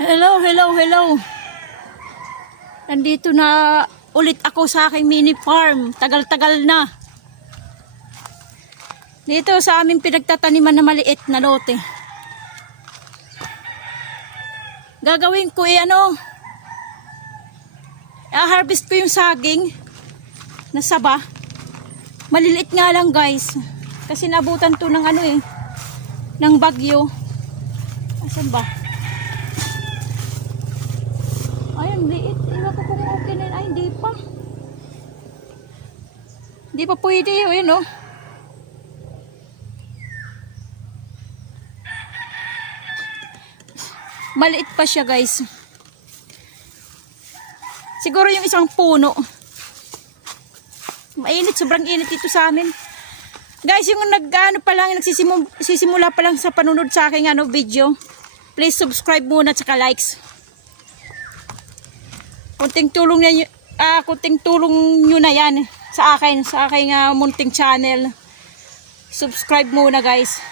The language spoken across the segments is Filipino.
Hello, hello, hello. Nandito na ulit ako sa aking mini farm. Tagal-tagal na. Dito sa aming pinagtataniman na maliit na lote. Gagawin ko i-harvest ko yung saging na saba. Maliliit nga lang guys. Kasi nabutan to ng ng bagyo. Asan ba? Ay, ang liit. Iba ko kung okay na yun. Ay, hindi pa. Hindi pa pwede yun, oh. Maliit pa siya, guys. Siguro yung isang puno. Mainit. Sobrang init dito sa amin. Guys, yung nagsisimula pa lang sa panunod sa aking video. Please subscribe muna at saka likes. Kunting tulong nyo na yan sa aking munting channel. Subscribe muna guys.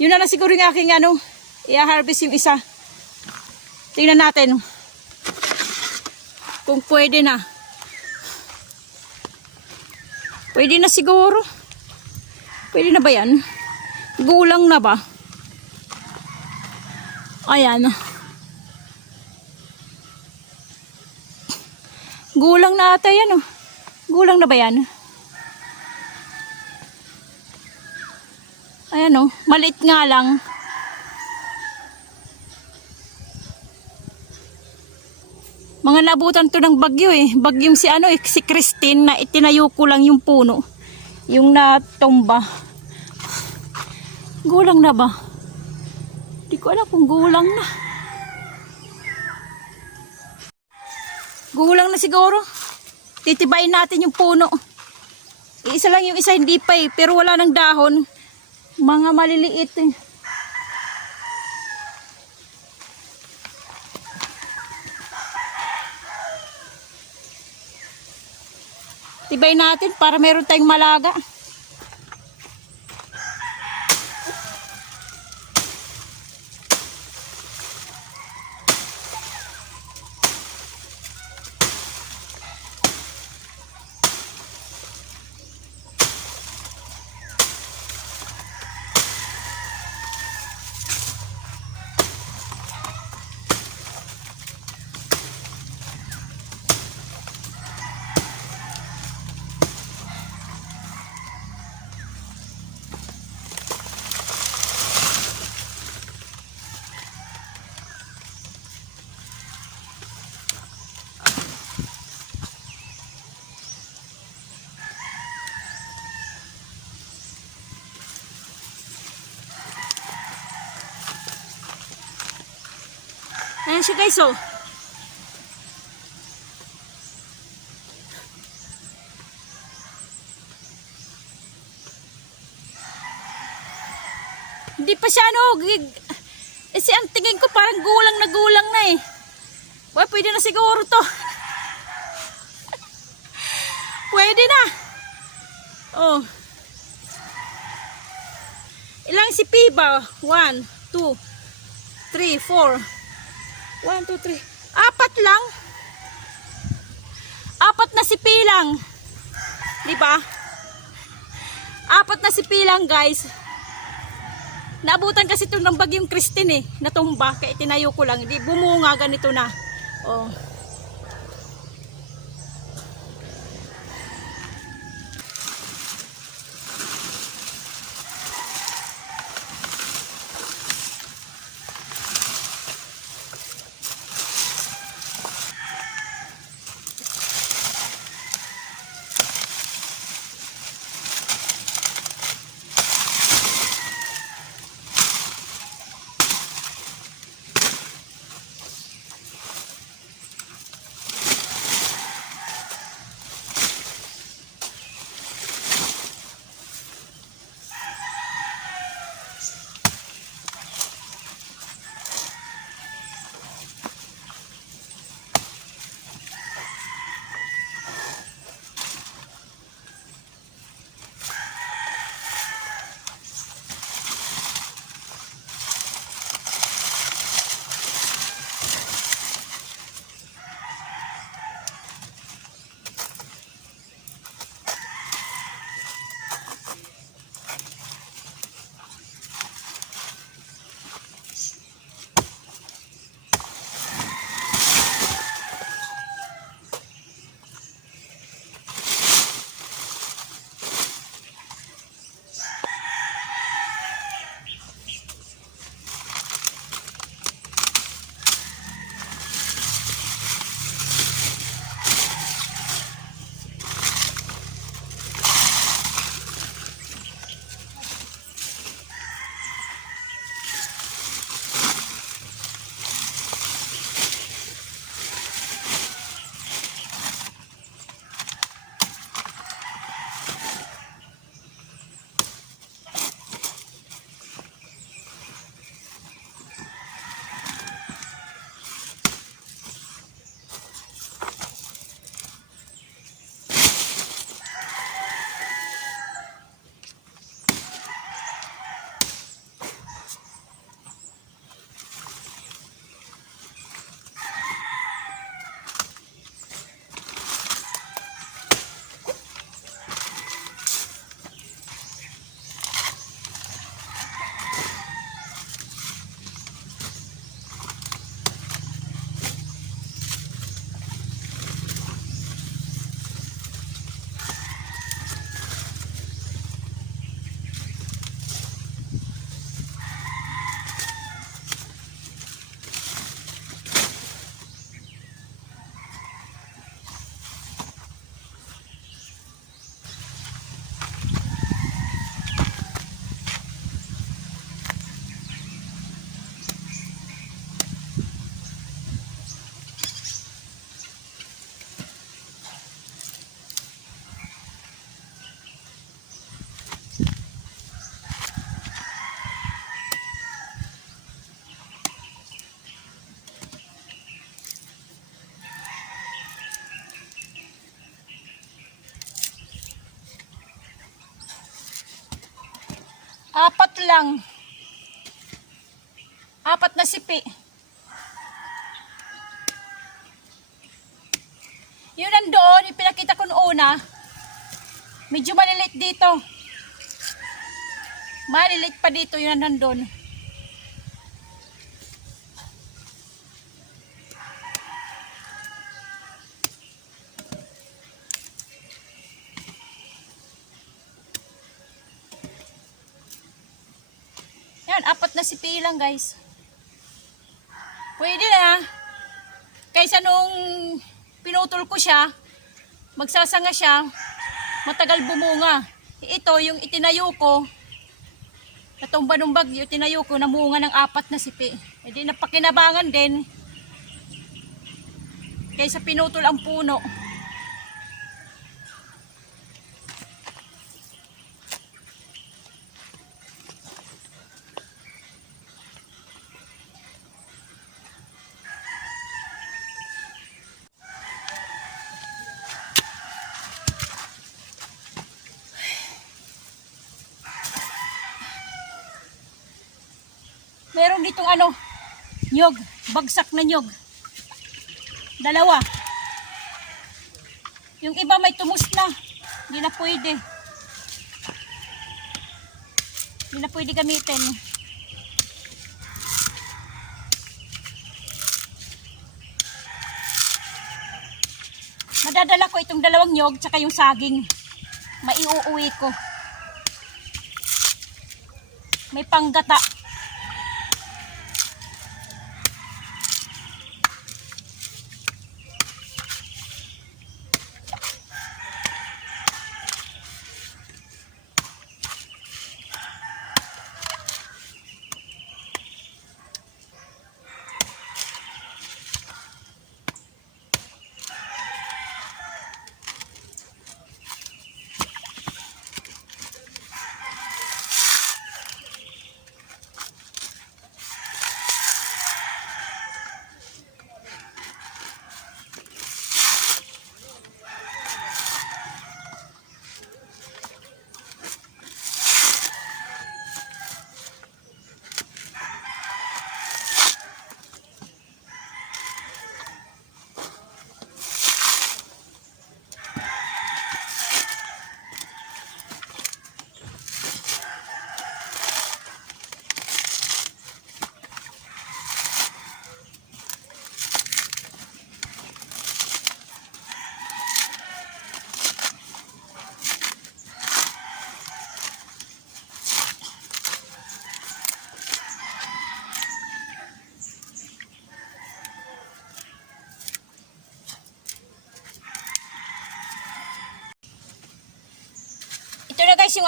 Yun na lang siguro yung aking i-harvest yung isa. Tingnan natin kung pwede na. Pwede na siguro. Pwede na ba yan? Gulang na ba? Ayan. Gulang na ata yan, oh. Gulang na ba yan? Ayan, oh. Maliit nga lang. Mga nabutan to ng bagyo, eh. Bagyong si Christine na itinayo ko lang yung puno. Yung natumba. Gulang na ba? Di ko alam kung gulang na. Gulang na siguro. Titibayin natin yung puno. Isa lang yung isa, hindi pa eh. Pero wala ng dahon. Mga maliliit eh. Tibayin natin para meron tayong malaga. Ayan siya guys, oh. Hindi pa siya kasi ang tingin ko parang gulang na eh. Well, pwede na siguro to. Pwede na. Oh. Ilang sipi ba? 1, 2, 3, 4. 1, 2, 3. Apat lang. Apat na sipi lang. Diba? Apat na sipi lang guys. Naabutan kasi ito ng bagyong Christine eh. Natumba. Kaya tinayo ko lang. Di bumunga ganito na. Oh. apat lang. Apat na sipi. Yun nandoon, yung pinakita ko noon una. Medyo maliliit dito. Maliliit pa dito yun nandoon. Yan, apat na sipi lang guys. Pwede na. Kaysa nung pinutol ko siya, magsasanga siya, matagal bumunga. Ito, yung itinayo ko, natumba ng bagyo, tinayo ko, namunga ng apat na sipi. E di napakinabangan din, kaysa pinutol ang puno. Meron ditong nyog, bagsak na nyog. Dalawa. Yung iba may tumus na. Hindi na pwede. Hindi na pwede gamitin. Madadala ko itong dalawang nyog tsaka yung saging. Maiuuwi ko. May panggata. Guys, yung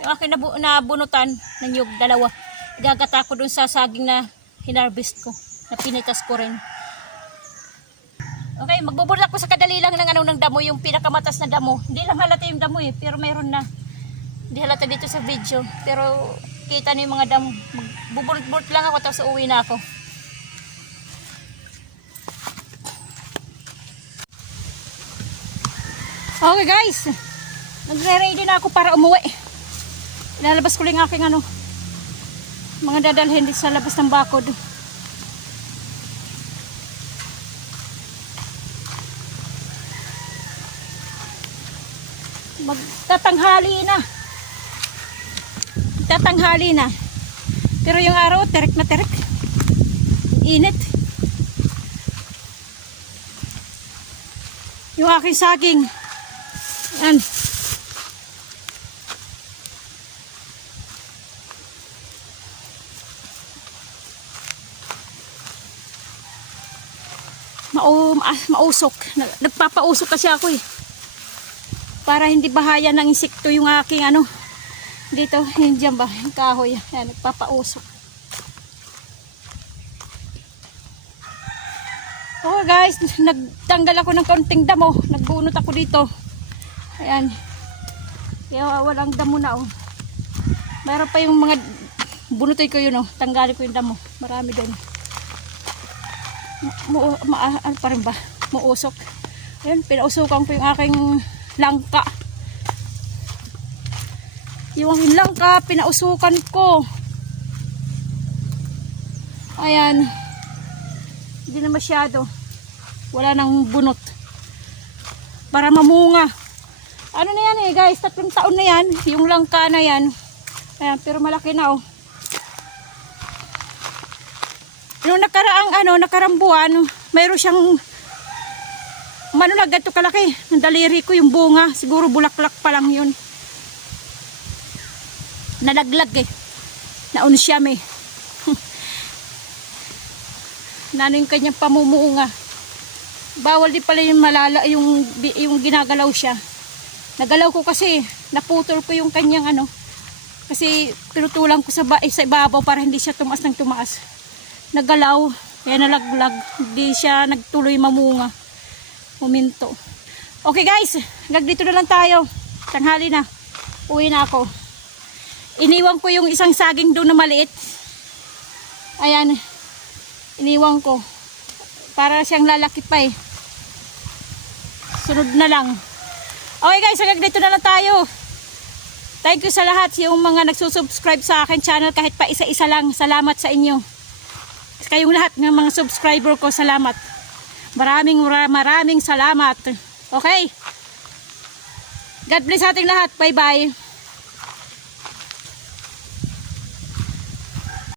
yung aking nabunutan ng nyug, dalawa. Igagata ko dun sa saging na hinarvest ko, na pinitas ko rin. Okay, magbubunot ako sa kadali lang ng damo, yung pinakamatas na damo. Hindi lang halata yung damo pero mayroon na. Hindi halata dito sa video, pero kita na yung mga damo. Magbubunot-bunot lang ako, tapos uuwi na ako. Okay guys, nagre-ready na ako para umuwi. Ilalabas ko lang aking mga dadalhin dito sa labas ng bakod. Magtatanghali na. Tatanghali na. Pero yung araw, terek na terek. Init. Yung aking saging. Yan. Mausok. Nagpapausok kasi ako para hindi bahaya ng insekto yung aking dito, yun dyan ba, yung kahoy. Yan, nagpapausok. Oh guys, nagtanggal ako ng kaunting damo. Nagbunot ako dito. Ayan. Kaya walang damo na Meron pa yung mga bunutoy ko yun tanggalin ko yung damo. Marami doon. Ano pa rin ba? Muusok. Ayun, pinausukan ko yung aking langka. Yung langka, pinausukan ko. Ayan. Hindi na masyado. Wala nang bunot. Para mamunga. Ano na yan eh guys, 3 taon na yan. Yung langka na yan. Ayan, pero malaki na oh. Yung nakarang buwan, mayroon siyang na ganito kalaki. Ng daliri ko yung bunga. Siguro bulaklak pa lang yun. Nalaglag eh. Naunsyam eh. Nano yung kanyang pamumunga. Bawal din pala yung yung ginagalaw siya. Nagalaw ko kasi, naputol ko yung kanyang kasi pinutulan ko sa ibabaw para hindi siya tumaas ng tumaas. Nagalaw, kaya nalaglag. Hindi siya nagtuloy mamunga. Huminto. Okay guys, hanggang dito na lang tayo. Tanghali na. Uwi na ako. Iniwan ko yung isang saging doon na maliit. Ayan. Iniwan ko. Para siyang lalaki pa eh. Sunod na lang. Okay guys, hanggang dito na lang tayo. Thank you sa lahat yung mga nagsusubscribe sa akin channel kahit pa isa-isa lang. Salamat sa inyo. Kayong lahat ng mga subscriber ko, salamat. Maraming salamat. Okay? God bless ating lahat. Bye bye.